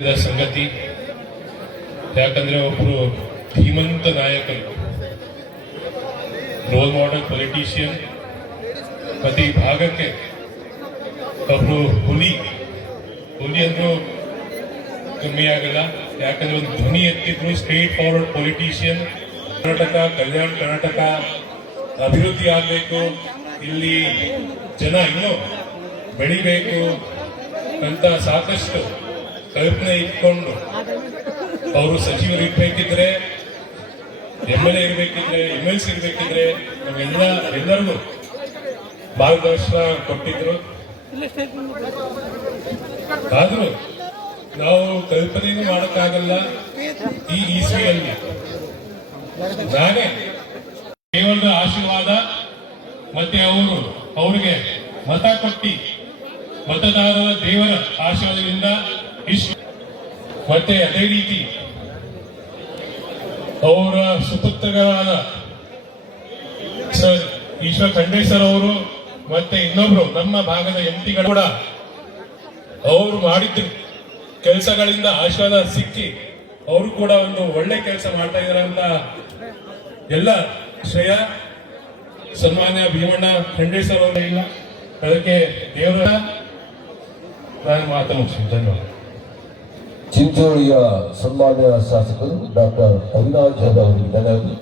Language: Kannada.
ಸಂಗತಿ. ಯಾಕಂದ್ರೆ ಒಬ್ರು ಧೀಮಂತ ನಾಯಕರು, ರೋಲ್ ಮಾಡೆಲ್ ಪೊಲಿಟಿಷಿಯನ್, ಮತ್ತೆ ಈ ಭಾಗಕ್ಕೆ ಒಬ್ರು ಹುಲಿ ಅಂದ್ರೂ ಕಮ್ಮಿ ಆಗಲ್ಲ. ಯಾಕಂದ್ರೆ ಒಂದು ಧ್ವನಿ ಎತ್ತಿದ್ರು, straight forward politician. Kalyana Karnataka ಅಭಿವೃದ್ಧಿ ಆಗಬೇಕು, ಇಲ್ಲಿ ಜನ ಇನ್ನೂ ಬೆಳಿಬೇಕು ಅಂತ ಸಾಕಷ್ಟು ಕಲ್ಪನೆ ಇಟ್ಕೊಂಡು ಅವರು ಸಚಿವರು ಇರ್ಬೇಕಿದ್ರೆ, MLA ಇರ್ಬೇಕಿದ್ರೆ, MLC ಇರ್ಬೇಕಿದ್ರೆ ಎಲ್ಲರಿಗೂ ಮಾರ್ಗದರ್ಶನ ಕೊಟ್ಟಿದ್ರು. ಆದ್ರೂ ನಾವು ಕಲ್ಪನೆನೂ ಮಾಡೋಕ್ಕಾಗಲ್ಲ ಈ ಇಸ್ವಿಯಲ್ಲಿ. ನಾನೇ ಕೇವಲ ಆಶೀರ್ವಾದ ಮತ್ತೆ ಅವ್ರಿಗೆ ಮತ ಕೊಟ್ಟಿ, ಮತದಾರರ ದೇವರ ಆಶೀರ್ವಾದದಿಂದ ಇಷ್ಟು. ಮತ್ತೆ ಅದೇ ರೀತಿ ಅವರ ಸುಪುತ್ರರಾದ ಸರ್ ಈಶ್ವರ್ ಖಂಡ್ರೆ ಸರ್ ಅವರು ಮತ್ತೆ ಇನ್ನೊಬ್ರು ನಮ್ಮ ಭಾಗದ MP ಗಳು ಕೂಡ ಅವರು ಮಾಡಿದ ಕೆಲಸಗಳಿಂದ ಆಶೀರ್ವಾದ ಸಿಕ್ಕಿ ಅವರು ಕೂಡ ಒಂದು ಒಳ್ಳೆ ಕೆಲಸ ಮಾಡ್ತಾ ಇದಾರೆ ಅಂತ ಎಲ್ಲ ಶ್ರೇಯ ಸನ್ಮಾನ್ಯ ಭೀಮಣ್ಣ ಖಂಡ್ರೆ ಸರ್ ಅವರೇ ಇಲ್ಲ. ಅದಕ್ಕೆ ದೇವರ ನಾನು ಮಾತನಾಡ್ತೀನಿ. ಧನ್ಯವಾದ. ಚಿಂಚೋಳಿಯ ಸನ್ಮಾನ್ಯ ಶಾಸಕರು ಡಾಕ್ಟರ್ ಅವಿನಾಶ್ ಜಾಧವ್ ಅವರಿಗೆ ಧನ್ಯವಾದ.